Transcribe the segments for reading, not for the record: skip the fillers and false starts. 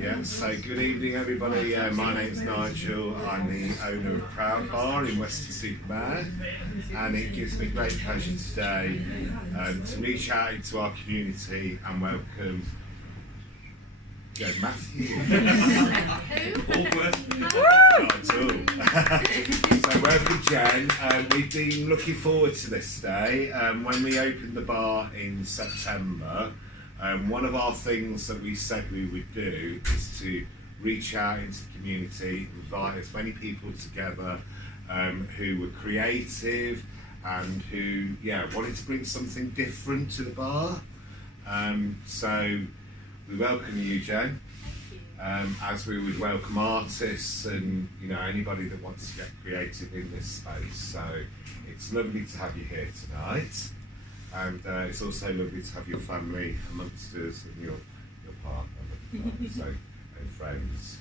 Yeah, so good evening everybody. My name's Nigel. I'm the owner of Proud Bar in Weston-super-Mare, and it gives me great pleasure today to reach out into our community and welcome Jen Matthews. So welcome Jen. We've been looking forward to this day. When we opened the bar in September, one of our things that we said we would do is to reach out into the community, invite as many people together who were creative and who wanted to bring something different to the bar. So we welcome you, Jen, as we would welcome artists and anybody that wants to get creative in this space. So it's lovely to have you here tonight. And it's also lovely to have your family amongst us and your partner so, and friends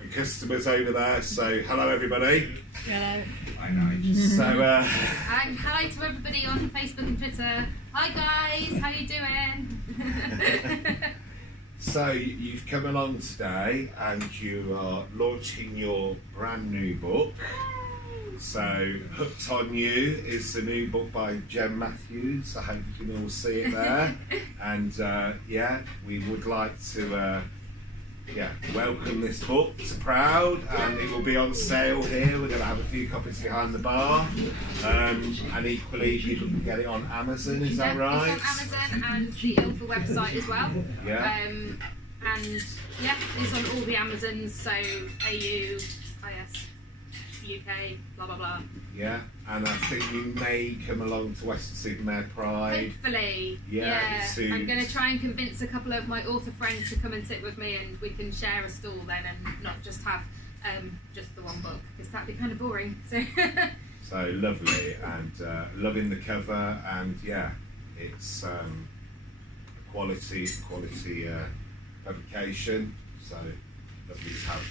and customers over there. So hello everybody. Hello. Hi Nigel. So and hi to everybody on Facebook and Twitter. Hi guys, how you doing? So you've come along today and you are launching your brand new book. So, Hooked on You is the new book by Jen Matthews. I hope you can all see it there. And we would like to welcome this book to Proud, and it will be on sale here. We're going to have a few copies behind the bar, and equally people can get it on Amazon. Is that right? It's on Amazon and the ILFA website as well. Yeah. It's on all the Amazons. So AU, IS. UK, blah blah blah. Yeah, and I think you may come along to Weston-super-Mare Pride. Hopefully, soon. I'm going to try and convince a couple of my author friends to come and sit with me, and we can share a stall then, and not just have just the one book, because that'd be kind of boring. So, so lovely, and loving the cover, and it's quality publication. So lovely to have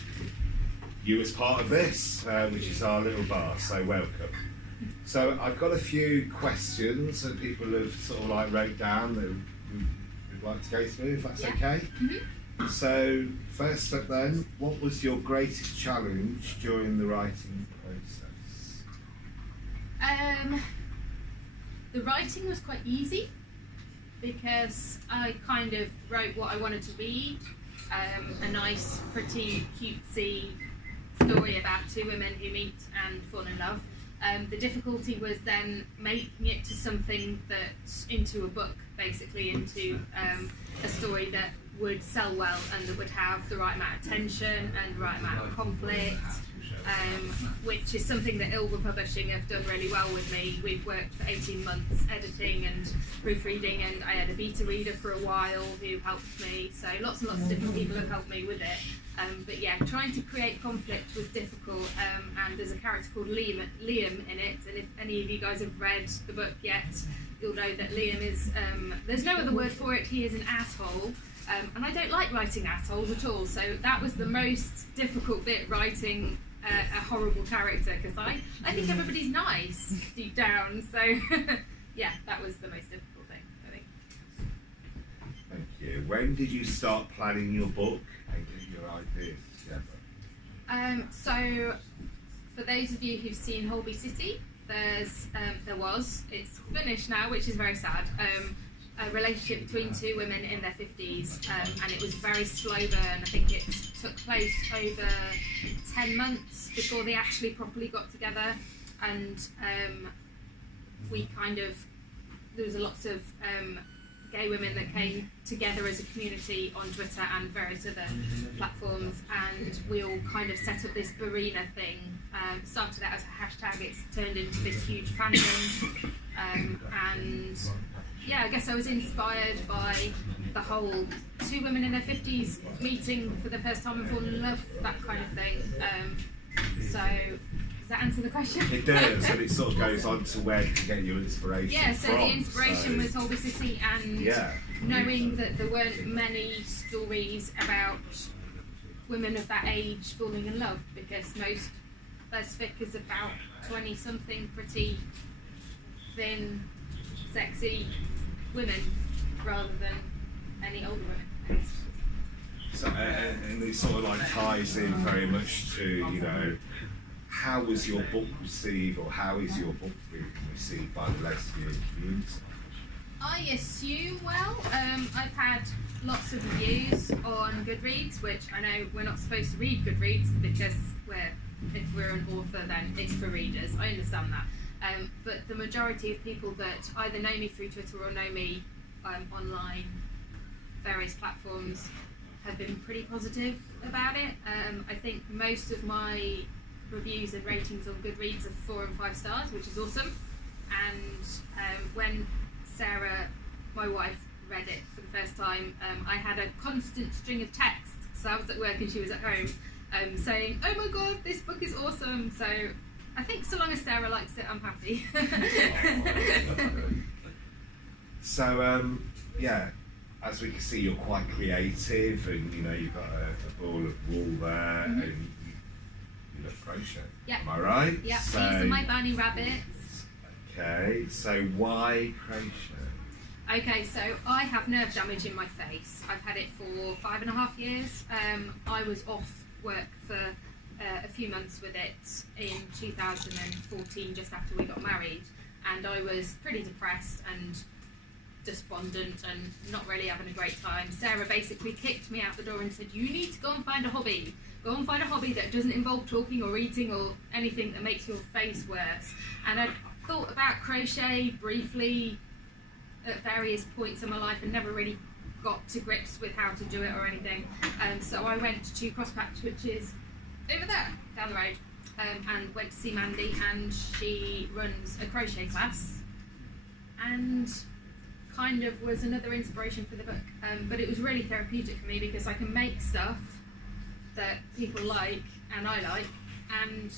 you as part of this, which is our little bar, so welcome. So I've got a few questions that people have sort of like wrote down that we'd like to go through, if that's okay. Mm-hmm. So first up then, what was your greatest challenge during the writing process? The writing was quite easy because I kind of wrote what I wanted to read, a nice, pretty, cutesy story about two women who meet and fall in love. The difficulty was then making it to something into a book, basically into a story that would sell well and that would have the right amount of tension and the right amount of conflict, which is something that ILFA Publishing have done really well with me. We've worked for 18 months editing and proofreading, and I had a beta reader for a while who helped me, so lots and lots of different people have helped me with it. But trying to create conflict was difficult, and there's a character called Liam in it, and if any of you guys have read the book yet, you'll know that Liam is, there's no other word for it, he is an asshole, and I don't like writing assholes at all, so that was the most difficult bit, writing a horrible character, because I think everybody's nice deep down, so that was the most difficult thing, I think. Thank you. When did you start planning your book and getting your ideas together? So for those of you who've seen Holby City, it's finished now, which is very sad, a relationship between two women in their 50s, and it was very slow burn. I think it took place over 10 months before they actually properly got together, and there was lots of gay women that came together as a community on Twitter and various other platforms, and we all kind of set up this Barina thing. Started out as a hashtag, it's turned into this huge fandom, and I guess I was inspired by the whole two women in their 50s meeting for the first time and falling in love, that kind of thing. So does that answer the question? It does, and it sort of goes on to where you get your inspiration so the inspiration was Holby City, and knowing that there weren't many stories about women of that age falling in love, because most lesfic is about 20-something pretty thin, sexy women rather than any older women. So, and and it sort of like ties in very much to, you know, how was your book received, or how is your book being received by the lesbian community? I assume well. I've had lots of reviews on Goodreads, which I know we're not supposed to read Goodreads because if we're an author, then it's for readers. I understand that. But the majority of people that either know me through Twitter or know me online, various platforms, have been pretty positive about it. I think most of my reviews and ratings on Goodreads are 4 and 5 stars, which is awesome. And when Sarah, my wife, read it for the first time, I had a constant string of texts. So I was at work and she was at home, saying, "Oh my god, this book is awesome." So I think so long as Sarah likes it, I'm happy. So yeah, as we can see, you're quite creative, and you know, you've got a ball of wool there, and you love crochet. Yeah. Am I right? Yeah. So, These are my bunny rabbits. Okay. So why crochet? Okay, so I have nerve damage in my face. I've had it for 5.5 years. I was off work for a few months with it in 2014, just after we got married, and I was pretty depressed and despondent and not really having a great time. Sarah basically kicked me out the door and said, "You need to go and find a hobby. Go and find a hobby that doesn't involve talking or eating or anything that makes your face worse." And I thought about crochet briefly at various points in my life and never really got to grips with how to do it or anything. So I went to Crosspatch, which is over there, down the road, and went to see Mandy, and she runs a crochet class, and kind of was another inspiration for the book. But it was really therapeutic for me because I can make stuff that people like and I like, and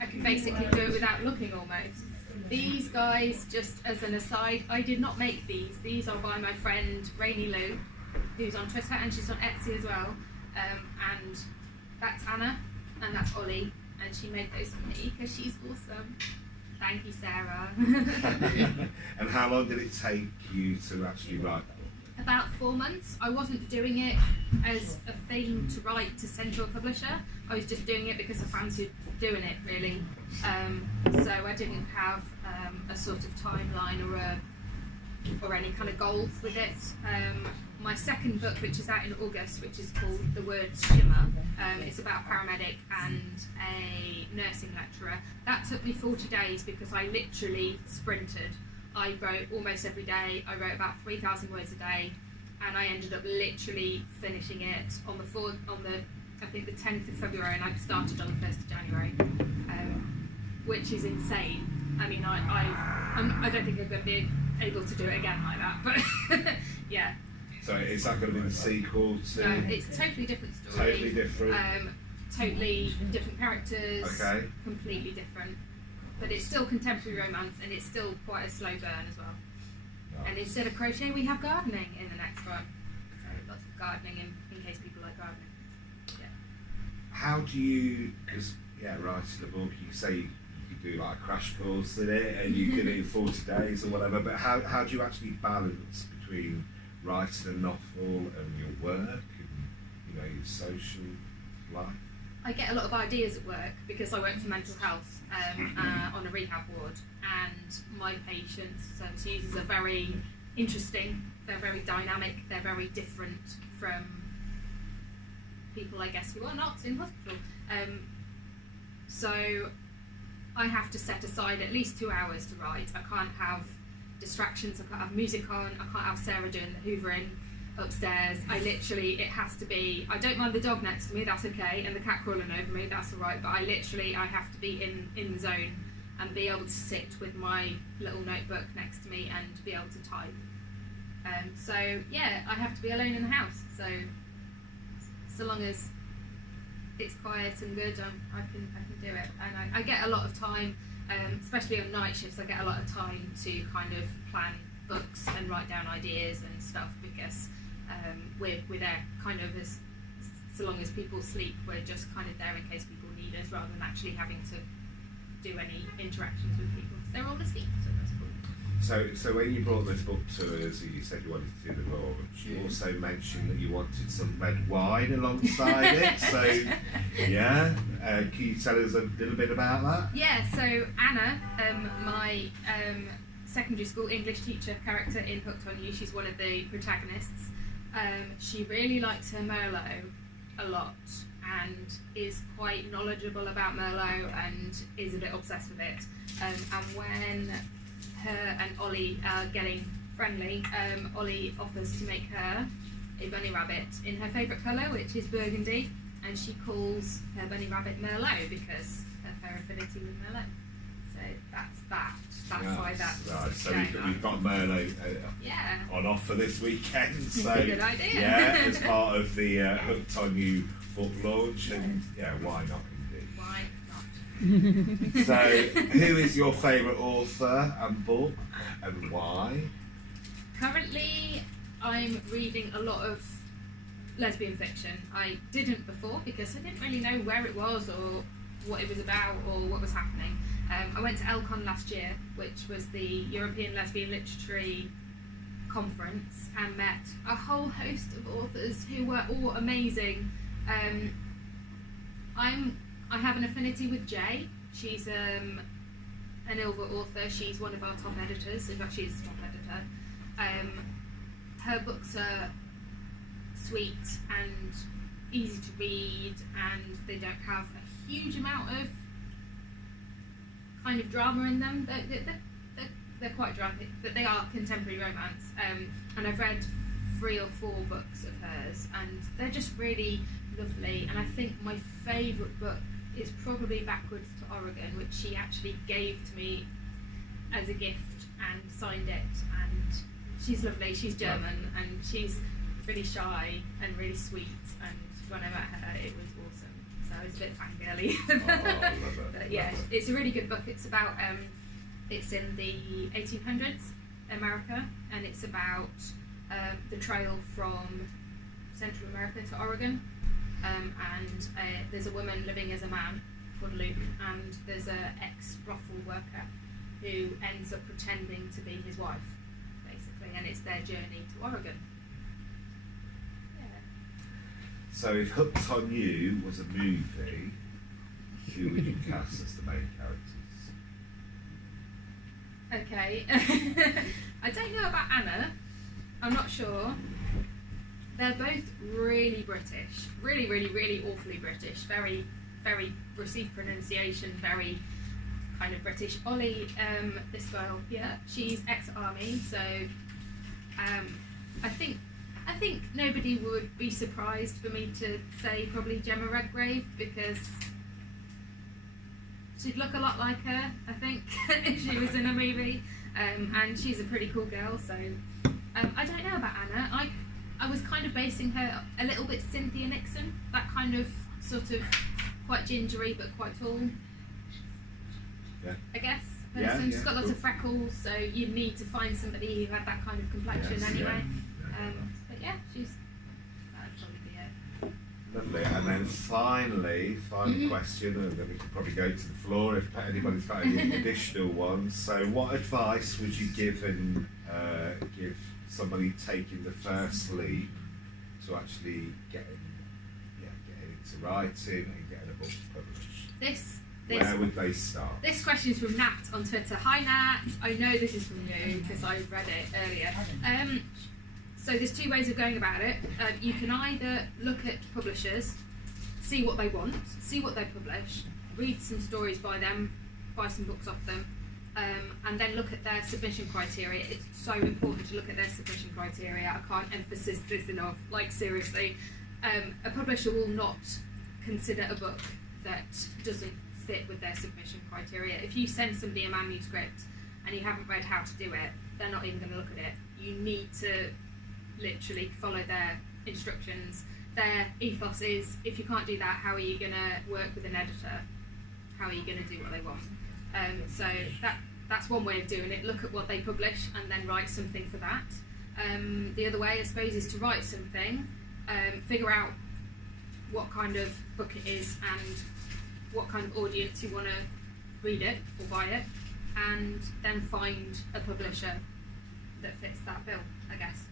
I can basically do it without looking almost. These guys, just as an aside, I did not make these. These are by my friend Rainy Lou, who's on Twitter, and she's on Etsy as well. And that's Anna, and that's Ollie, and she made those for me because she's awesome. Thank you, Sarah. And how long did it take you to actually write? About 4 months. I wasn't doing it as a thing to write to send to a publisher. I was just doing it because I fancied doing it, really. So I didn't have a sort of timeline or any kind of goals with it. My second book, which is out in August, which is called The Words Shimmer, it's about a paramedic and a nursing lecturer. That took me 40 days because I literally sprinted. I wrote almost every day. I wrote about 3,000 words a day, and I ended up literally finishing it on I think the 10th of February, and I started on the 1st of January, which is insane. I mean, I don't think I'm going to be able to do it again like that, but yeah. So is that going to be the sequel to? No, it's a totally different story. Totally different. Totally different characters. Okay. Completely different. But it's still contemporary romance, and it's still quite a slow burn as well. Nice. And instead of crochet, we have gardening in the next one. So lots of gardening in case people like gardening. Yeah. How do you, because writing a book, you say you could do like a crash course in it, and you can do 40 days or whatever, but how do you actually balance between writing a novel and your work and your social life? I get a lot of ideas at work because I work for mental health on a rehab ward, and my patients, service users, are very interesting. They're very dynamic. They're very different from people, I guess, who are not in hospital. So I have to set aside at least 2 hours to write. I can't have distractions. I can't have music on. I can't have Sarah doing the hoovering upstairs. It has to be, I don't mind the dog next to me, that's okay, and the cat crawling over me, that's alright, but I have to be in the zone and be able to sit with my little notebook next to me and be able to type. So yeah, I have to be alone in the house, so long as it's quiet and good, I can do it. And I get a lot of time, especially on night shifts, I get a lot of time to kind of plan books and write down ideas and stuff, because we're there kind of so long as people sleep, we're just kind of there in case people need us, rather than actually having to do any interactions with people. They're all asleep, so that's cool. So when you brought this book to us, you said you wanted to do the launch. You also mentioned that you wanted some red wine alongside it. So, yeah, can you tell us a little bit about that? Yeah, so Anna, my secondary school English teacher character in Hooked on You, she's one of the protagonists. She really likes her Merlot a lot and is quite knowledgeable about Merlot and is a bit obsessed with it. And when her and Ollie are getting friendly, Ollie offers to make her a bunny rabbit in her favourite colour, which is burgundy, and she calls her bunny rabbit Merlot because of her affinity with Merlot. So that's that. That's why that's right. So going we've got Merlot yeah. on offer this weekend. So Good idea. yeah, as part of the Hooked on You book launch, and yeah, why not? Why not? So, who is your favourite author and book, and why? Currently, I'm reading a lot of lesbian fiction. I didn't before because I didn't really know where it was or what it was about or what was happening. I went to Elcon last year, which was the European Lesbian Literary Conference, and met a whole host of authors who were all amazing. I have an affinity with Jay. She's an Ilva author. She's one of our top editors. In fact, she is the top editor. Her books are sweet and easy to read, and they don't have a huge amount of kind of drama in them. They're quite dramatic, but they are contemporary romance. And I've read 3 or 4 books of hers, and they're just really lovely. And I think my favourite book is probably Backwards to Oregon, which she actually gave to me as a gift and signed it. And she's lovely. She's German, and she's really shy and really sweet. And when I met her, it was awesome. So I was a bit fangirly. But yeah, it's a really good book. It's about it's in the 1800s America, and it's about the trail from Central America to Oregon. And there's a woman living as a man called Luke, and there's an ex-brothel worker who ends up pretending to be his wife, basically, and it's their journey to Oregon. Yeah. So if Hooked on You was a movie, who would you cast as the main characters? Okay. I don't know about Anna. I'm not sure. They're both really British. Really, really, really awfully British. Very, very received pronunciation, very kind of British. Ollie, this girl, yeah, she's ex-army, so I think nobody would be surprised for me to say probably Gemma Redgrave, because she'd look a lot like her, I think, if she was in a movie. And she's a pretty cool girl, so I don't know about Anna. I was kind of basing her a little bit Cynthia Nixon, that kind of sort of quite gingery but quite tall. Yeah. I guess. Yeah, She's got lots cool. of freckles, so you need to find somebody who had that kind of complexion anyway. Yeah. But yeah, that'd probably be it. Lovely. And then final question, and then we can probably go to the floor if anybody's got any additional ones. So, what advice would you give give somebody taking the first leap to actually getting into writing and getting a book published? Where would they start? This question is from Nat on Twitter. Hi Nat, I know this is from you because I read it earlier. So there's 2 ways of going about it. You can either look at publishers, see what they want, see what they publish, read some stories by them, buy some books off them, and then look at their submission criteria. It's so important to look at their submission criteria. I can't emphasize this enough. Like, seriously, a publisher will not consider a book that doesn't fit with their submission criteria. If you send somebody a manuscript and you haven't read how to do it, they're not even going to look at it. You need to literally follow their instructions. Their ethos is, if you can't do that, how are you going to work with an editor? How are you going to do what they want? So that's one way of doing it. Look at what they publish and then write something for that. The other way, I suppose, is to write something, figure out what kind of book it is and what kind of audience you want to read it or buy it, and then find a publisher that fits that bill, I guess.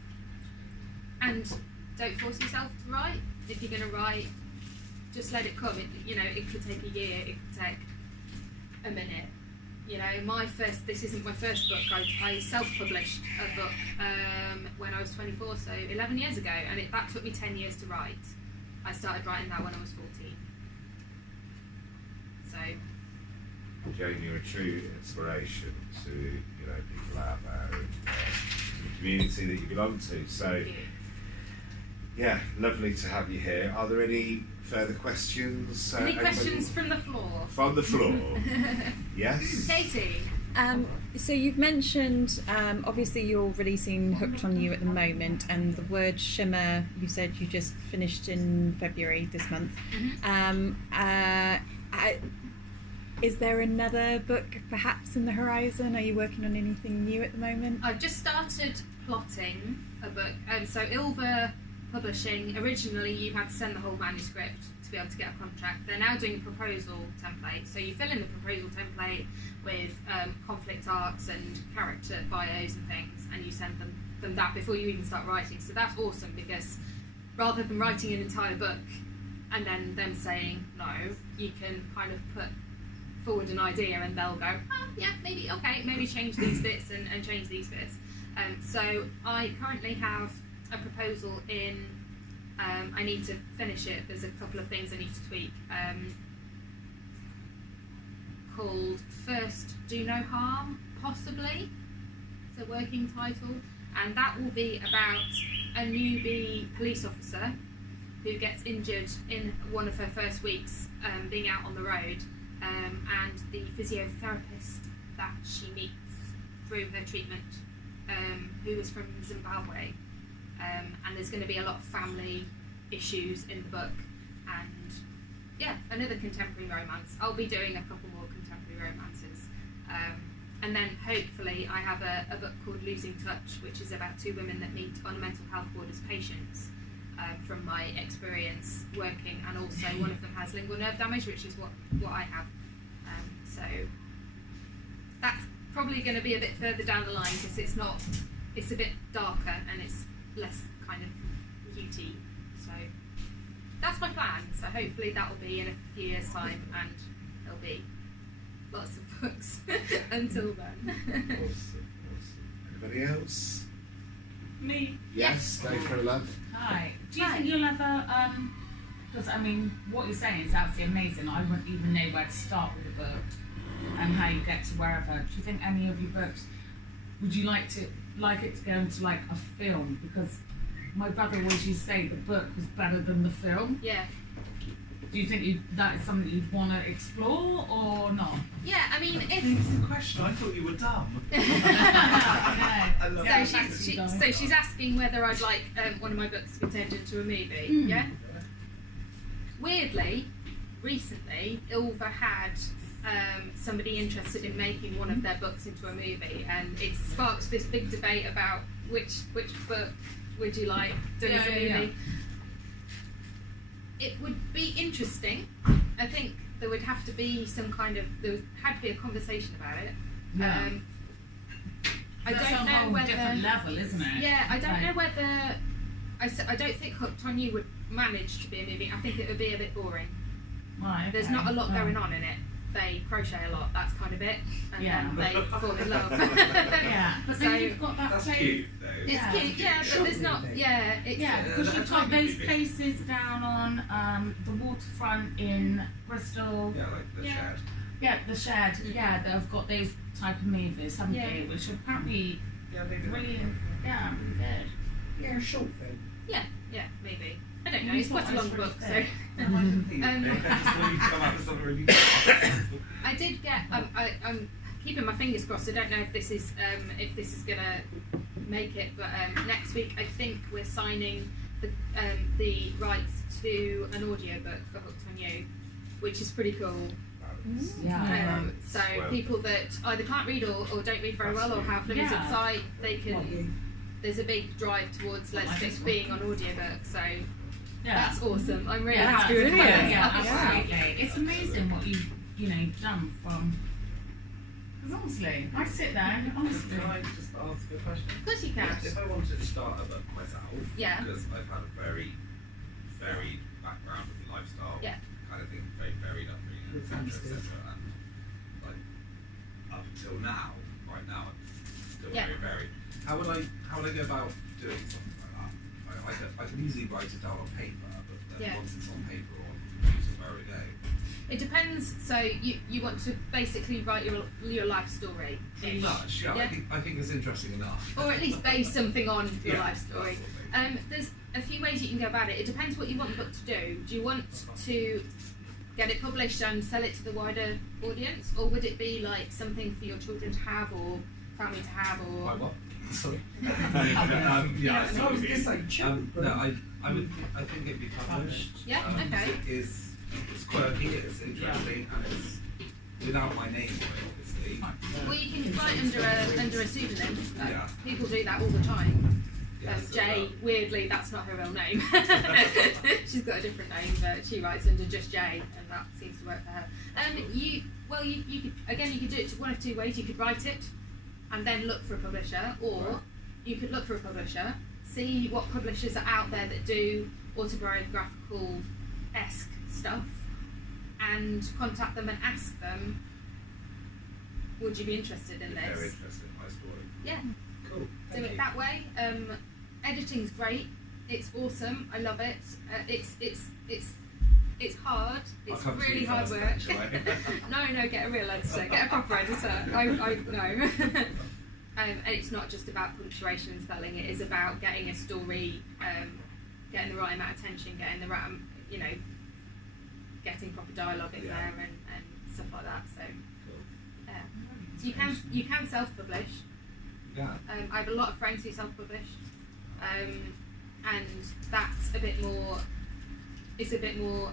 And and don't force yourself to write. If you're going to write, just let it come. It could take a year, it could take a minute. This isn't my first book. I self-published a book when I was 24, so 11 years ago, and that took me 10 years to write. I started writing that when I was 14. So, Jane, you're a true inspiration to people out there and the community that you belong to. So, thank you. yeah, lovely to have you here. Are there any further questions? Any questions from the floor? From the floor. Yes. Katie. So you've mentioned, obviously you're releasing Hooked on You at the moment, and the word shimmer, you said you just finished in February this month. Is there another book perhaps in the horizon? Are you working on anything new at the moment? I've just started plotting a book. So Ilva Publishing, originally you had to send the whole manuscript to be able to get a contract. They're now doing a proposal template. So you fill in the proposal template with conflict arcs and character bios and things, and you send them that before you even start writing. So that's awesome, because rather than writing an entire book and then them saying no, you can kind of put forward an idea and they'll go, oh yeah, maybe change these bits and change these bits. So I currently have a proposal in. I need to finish it. There's a couple of things I need to tweak. Called First Do No Harm, possibly. It's a working title, and that will be about a newbie police officer who gets injured in one of her first weeks being out on the road, and the physiotherapist that she meets through her treatment, who is from Zimbabwe. And there's going to be a lot of family issues in the book, and yeah, another contemporary romance. I'll be doing a couple more contemporary romances, and then hopefully I have a book called Losing Touch, which is about two women that meet on a mental health ward as patients, from my experience working, and also one of them has lingual nerve damage, which is what I have. So that's probably going to be a bit further down the line, because it's a bit darker and it's less kind of cutie. So that's my plan. So hopefully that will be in a few years' time, and there'll be lots of books until then. Awesome. Anybody else? Me. Yes, go for it, love. Hi. Do you think you'll ever, because I mean, what you're saying is absolutely amazing. I wouldn't even know where to start with a book and how you get to wherever. Do you think any of your books, would you like it to go into like a film? Because my brother always used to say the book was better than the film. Yeah. Do you think that is something you'd want to explore or not? Yeah, I mean, if That's the question. I thought you were dumb. I love that. so she's asking whether I'd like one of my books to be turned into a movie. Yeah. Weirdly, recently, Ilva had somebody interested in making one of their books into a movie, and it sparked this big debate about which book would you like done as a movie. Yeah. It would be interesting. I think there would have to be there had to be a conversation about it. Yeah. I That's don't a know whole whether. different level, isn't it? Yeah, I don't know whether. I don't think Hooked on You would manage to be a movie. I think it would be a bit boring. Right, There's okay. not a lot going on in it. They crochet a lot, that's kind of it, and Yeah. then they fall in love. Yeah, but So- then you've got that That's place. cute, though. It's Yeah. cute, yeah, but there's not, yeah, it's, Yeah, because that's you've got what those we do. places down on the waterfront in Bristol. Yeah, like the Yeah. shed. Yeah, the shed. Yeah, that have got those type of movies, haven't Yeah. they? Which are apparently Yeah, they do. really, yeah, really good. Yeah, a short film. yeah, maybe. I don't know, You it's thought quite a I was long really book, so. fair. No, I didn't think Um, I just thought you'd come up with something really I did get. I'm keeping my fingers crossed. I don't know if this is gonna make it, but next week I think we're signing the rights to an audiobook for Hooked on You, which is pretty cool. Yeah. So Well. people that either can't read or don't read very well or have limited Yeah. sight, they Not can. you. There's a big drive towards Let's I Fix think- being on audiobook, so Yeah. that's awesome. I'm really Yeah, happy with brilliant. that. Yeah, absolutely. It's amazing what you've done from. Because honestly, I sit there, honestly. Can I just ask a question? Of course you can. If I wanted to start a book myself, Yeah. because I've had a very varied background with lifestyle, Yeah. kind of thing, very varied upbringing, etc. And like up until now, right now, it's still Yeah. very varied. How would I go about doing something like that? I can easily write it out on paper, but then Yeah. once it's on paper or on the computer, where would it go? It depends. So you want to basically write your life story. Pretty much, yeah. I think it's interesting enough. Or at least base something on your Yeah, life story. that sort of thing. There's a few ways you can go about it. It depends what you want the book to do. Do you want to get it published and sell it to the wider audience, or would it be like something for your children to have or family to have, or? Why what? Sorry. Yeah, Yeah, I see I what was you gonna say mean. children. No, I think it'd be published. Yeah, okay. It's quirky, it's interesting, and it's without my name on it, obviously. Well, you can write under a pseudonym. Yeah. People do that all the time. Yes, Jay, weirdly, that's not her real name. She's got a different name, but she writes under just Jay, and that seems to work for her. You could, again, you could do it one of two ways. You could write it and then look for a publisher, or Right. you could look for a publisher, see what publishers are out there that do autobiographical-esque stuff, and contact them and ask them, would you be interested in If they're this? interested in my story. Yeah. Cool. Do Thank it you. that way. Editing's great. It's awesome. I love it. It's hard. I'll It's come to really you hard first work. then, shall I? No, get a real editor. Get a proper editor. I no. And it's not just about punctuation and spelling. It is about getting a story, getting the right amount of tension, getting the right, getting proper dialogue in Yeah. there and stuff like that. So Cool. yeah, you can self-publish. Yeah. I have a lot of friends who self-publish, and that's a bit more. It's a bit more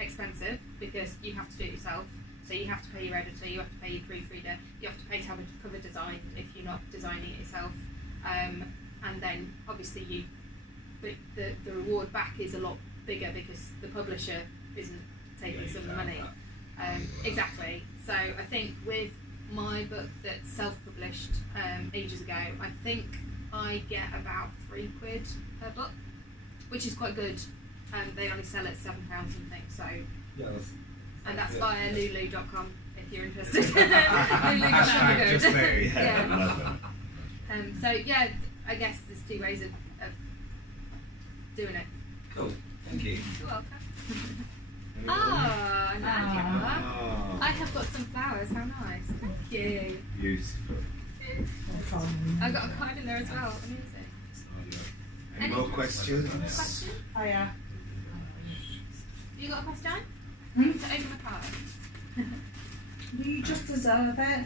expensive because you have to do it yourself. So you have to pay your editor, you have to pay your proofreader, you have to pay to have a cover design if you're not designing it yourself, and then obviously the reward back is a lot bigger because the publisher isn't taking Yeah, some of the exactly. money. Exactly. So I think with my book that's self-published ages ago, I think I get about £3 per book, which is quite good. They only sell at £7 something, so Yeah, and that's yeah. via lulu.com if you're interested. Lulu.com Just good. there, yeah. Yeah. Love it. So yeah, I guess there's two ways of doing it. Cool. Thank you. You're welcome. Oh, Nadia. Oh, I have got some flowers. How nice. Thank you. beautiful. I've got a card in there as well. Amazing. Any more questions? Question? Hiya. You got a question? Hmm? To open the card. You just deserve it.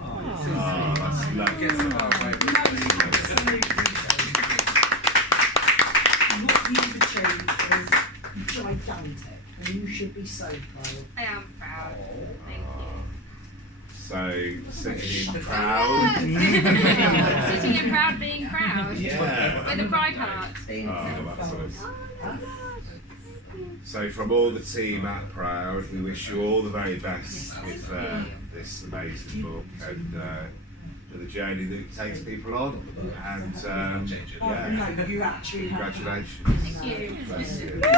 Oh, that's lovely. Gets about right. What you've achieved is gigantic, and you should be so proud. I am proud. Thank So, sitting in you. proud. Sitting in proud, being proud. Yeah. With a pride heart. Being Oh, that's proud. awesome. Oh my gosh. So, from all the team at Proud, we wish you all the very best with this amazing book and for the journey that it takes people on. And Oh, yeah, no, you actually have. congratulations. Thank you. Bless you. Woo!